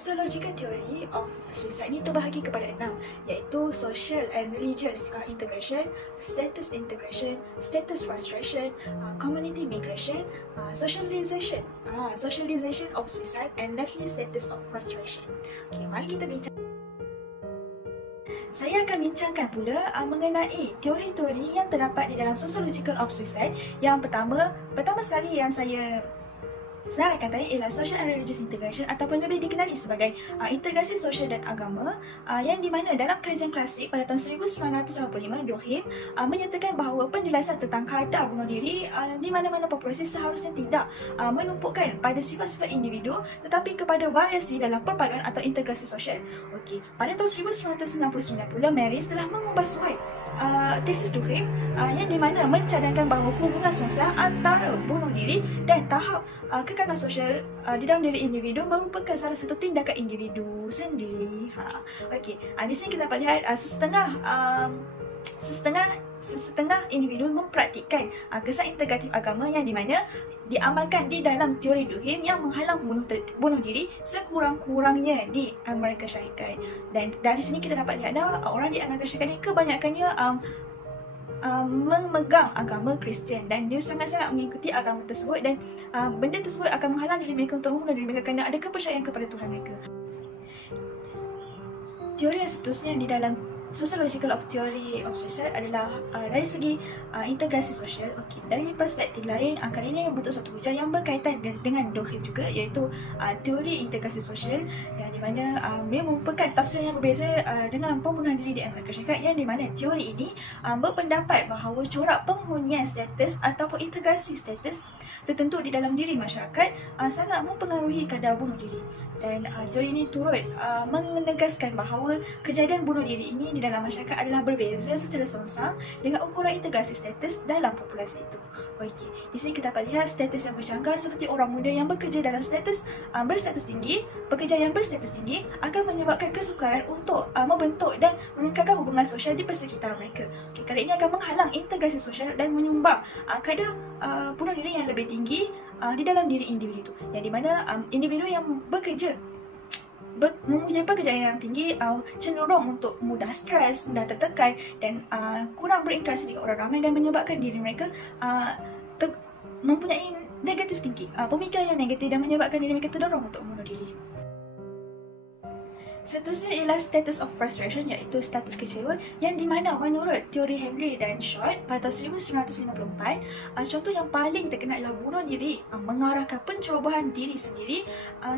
Sociological theory of suicide ini terbahagi kepada 6, iaitu social and religious integration, status integration, status frustration, community migration, socialization of suicide, and lastly status of frustration. Okay, mari kita bincang. Saya akan bincangkan pula mengenai teori-teori yang terdapat di dalam sociological of suicide. Yang pertama sekali yang saya senaraikan tadi ialah social and religious integration ataupun lebih dikenali sebagai integrasi sosial dan agama, yang di mana dalam kajian klasik pada tahun 1985 Durkheim menyatakan bahawa penjelasan tentang kadar bunuh diri di mana-mana populasi seharusnya tidak menumpukan pada sifat-sifat individu tetapi kepada variasi dalam perpaduan atau integrasi sosial. Okey, pada tahun 1999 pula Marys telah mengubah suai tesis Durkheim yang di mana mencadangkan bahawa hubungan sosial antara bunuh diri dan tahap kekalan sosial di dalam diri individu merupakan salah satu tindakan individu sendiri. Okey, di sini kita dapat lihat setengah individu mempraktikkan kesan integratif agama yang di mana diamalkan di dalam teori Durkheim yang menghalang bunuh diri sekurang-kurangnya di Amerika Syarikat. Dan dari sini kita dapat lihat orang di Amerika Syarikat ini kebanyakannya memegang agama Kristian dan dia sangat-sangat mengikuti agama tersebut, dan benda tersebut akan menghalang diri mereka untuk membunuh diri mereka kerana ada kepercayaan kepada Tuhan mereka. Teori yang seterusnya di dalam sociological of theory of suicide adalah dari segi integrasi sosial. Okey, dari perspektif lain, kali ini membentuk satu hujah yang berkaitan dengan Durkheim juga, iaitu teori integrasi sosial yang di mana dia merupakan tafsir yang berbeza dengan pembunuhan diri di Amerika Syarikat, yang di mana teori ini berpendapat bahawa corak penghunian status ataupun integrasi status tertentu di dalam diri masyarakat sangat mempengaruhi kadar bunuh diri. Dan teori ini turut menegaskan bahawa kejadian bunuh diri ini di dalam masyarakat adalah berbeza secara songsang dengan ukuran integrasi status dalam populasi itu. Okey, di sini kita dapat lihat status yang bercanggah seperti orang muda yang bekerja dalam status berstatus tinggi. Pekerja yang berstatus tinggi akan menyebabkan kesukaran untuk membentuk dan mengekalkan hubungan sosial di persekitaran mereka. Okey, kali ini akan menghalang integrasi sosial dan menyumbang kadar bunuh diri yang lebih tinggi di dalam diri individu, yang di mana individu yang bekerja mempunyai pekerjaan yang tinggi cenderung untuk mudah stres, mudah tertekan dan kurang berinteraksi dengan orang ramai, dan menyebabkan diri mereka mempunyai negative thinking, pemikiran yang negatif, dan menyebabkan diri mereka terdorong untuk membunuh diri. Seterusnya ialah status of frustration, iaitu status kecewa, yang di mana menurut teori Henry dan Short pada tahun 1954, contoh yang paling terkenal ialah bunuh diri mengarahkan pencerobohan diri sendiri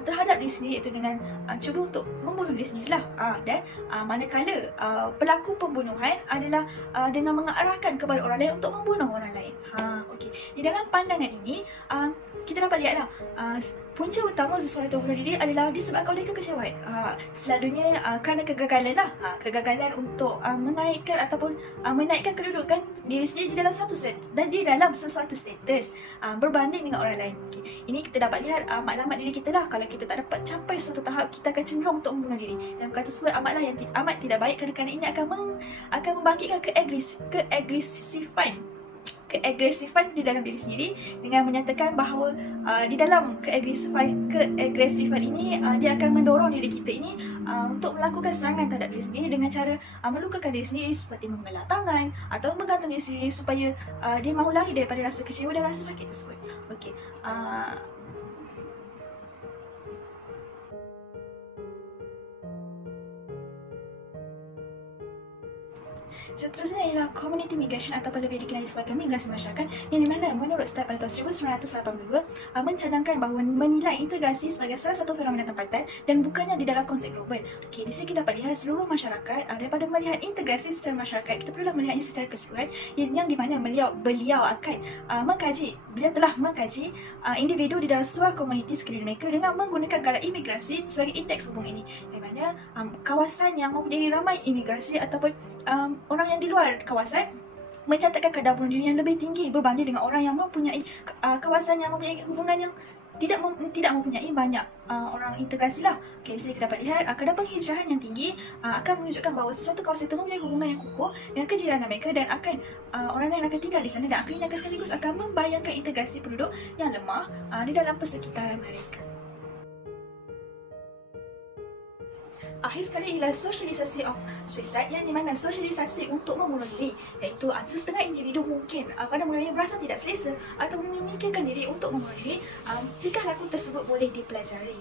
terhadap diri sendiri, iaitu dengan cuba untuk membunuh diri sendirilah. Dan manakala pelaku pembunuhan adalah dengan mengarahkan kepada orang lain untuk membunuh orang lain. Okey, di dalam pandangan ini kita dapat lihatlah punca utama seseorang itu bunuh diri adalah disebabkan oleh kekecewaan. Selalunya kerana kegagalan kegagalan untuk mengaitkan ataupun menaikkan kedudukan diri sendiri di dalam sesuatu status berbanding dengan orang lain. Okay. Ini kita dapat lihat matlamat diri kita lah. Kalau kita tak dapat capai suatu tahap, kita akan cenderung untuk membunuh diri. Dan perkara tersebut amat tidak baik, kerana ini akan membangkitkan keagresifan di dalam diri sendiri, dengan menyatakan bahawa di dalam keagresifan ini dia akan mendorong diri kita ini untuk melakukan serangan terhadap diri sendiri dengan cara melukakan diri sendiri seperti menggelak tangan atau menggantung diri sendiri supaya dia mahu lari daripada rasa kecewa dan rasa sakit tersebut. Okey. Seterusnya ialah community migration ataupun lebih dikenali sebagai migrasi masyarakat, yang di mana menurut Stipe pada tahun 1982 mencadangkan bahawa menilai integrasi sebagai salah satu fenomena tempatan dan bukannya di dalam konsep global. Okey, di sini kita dapat lihat seluruh masyarakat. Daripada melihat integrasi secara masyarakat, kita perlulah melihatnya secara keseluruhan, yang di mana beliau akan beliau telah mengkaji individu di dalam sebuah komuniti sekeliling mereka dengan menggunakan kadar imigrasi sebagai indeks hubung ini, di mana kawasan yang mempunyai ramai imigrasi ataupun orang yang di luar kawasan mencatatkan kadar bunuh diri yang lebih tinggi berbanding dengan orang yang mempunyai kawasan yang mempunyai hubungan yang tidak mempunyai banyak orang integrasi lah. Okay, jadi kita dapat lihat kadar penghijrahan yang tinggi akan menunjukkan bahawa sesuatu kawasan itu mempunyai hubungan yang kukuh dengan kejiranan mereka, dan akan orang lain akan tinggal di sana, dan akhirnya akan sekaligus akan membayangkan integrasi penduduk yang lemah di dalam persekitaran mereka. akhir sekali ialah sosialisasi of suicide, yang di mana sosialisasi untuk membunuh diri, iaitu setengah individu mungkin pada mulanya berasa tidak selesa atau memikirkan diri untuk membunuh diri. Tingkah laku tersebut boleh dipelajari.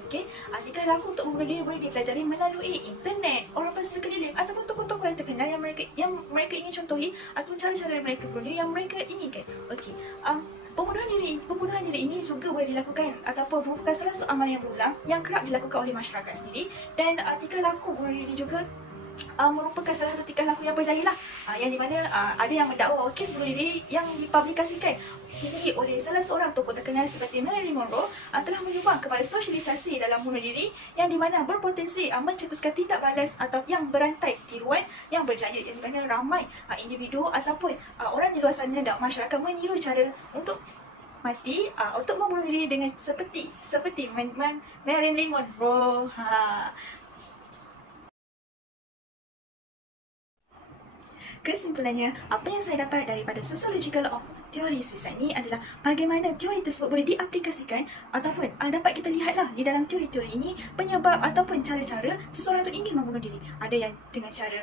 Tingkah laku untuk membunuh diri boleh dipelajari melalui internet, orang sekeliling ataupun tokoh-tokoh yang terkenal yang mereka ingin contohi, atau cara-cara mereka bunuh diri yang mereka inginkan. Pembunuhan diri ini juga boleh dilakukan ataupun merupakan salah satu amalan yang berulang yang kerap dilakukan oleh masyarakat sendiri. Dan tingkah laku bunuh diri juga merupakan salah satu tingkah laku yang berjaya lah, yang di mana ada yang mendakwa kes bunuh diri yang dipublikasikan ini oleh salah seorang tokoh terkenal seperti Marilyn Monroe telah menyumbang kepada sosialisasi dalam bunuh diri, yang di mana berpotensi mencetuskan tindak balas atau yang berantai tiruan yang berjaya, yang di mana ramai individu ataupun orang di luar sana dan masyarakat meniru cara untuk mati, untuk membunuh diri dengan seperti Marilyn Monroe. Kesimpulannya, apa yang saya dapat daripada sociological of teori suicide ni adalah bagaimana teori tersebut boleh diaplikasikan ataupun dapat kita lihatlah di dalam teori-teori ini penyebab ataupun cara-cara seseorang tu ingin membunuh diri. Ada yang dengan cara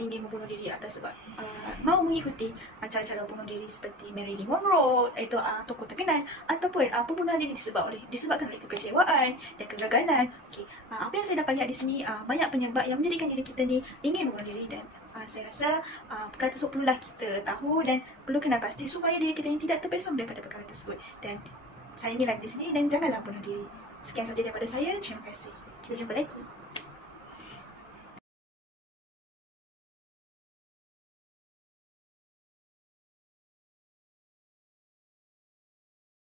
ingin membunuh diri atas sebab mahu mengikuti cara-cara bunuh diri seperti Marilyn Monroe, iaitu tokoh terkenal, ataupun pembunuhan diri disebabkan oleh kekecewaan dan kegagalan. Apa yang saya dapat lihat di sini, banyak penyebab yang menjadikan diri kita ni ingin membunuh diri, dan saya rasa perkara tersebut perlulah kita tahu dan perlu kenal pasti supaya diri kita ini tidak terpesong daripada perkara tersebut. Dan saya ingin di sini dan janganlah bunuh diri. Sekian saja daripada saya. Terima kasih. Kita jumpa lagi.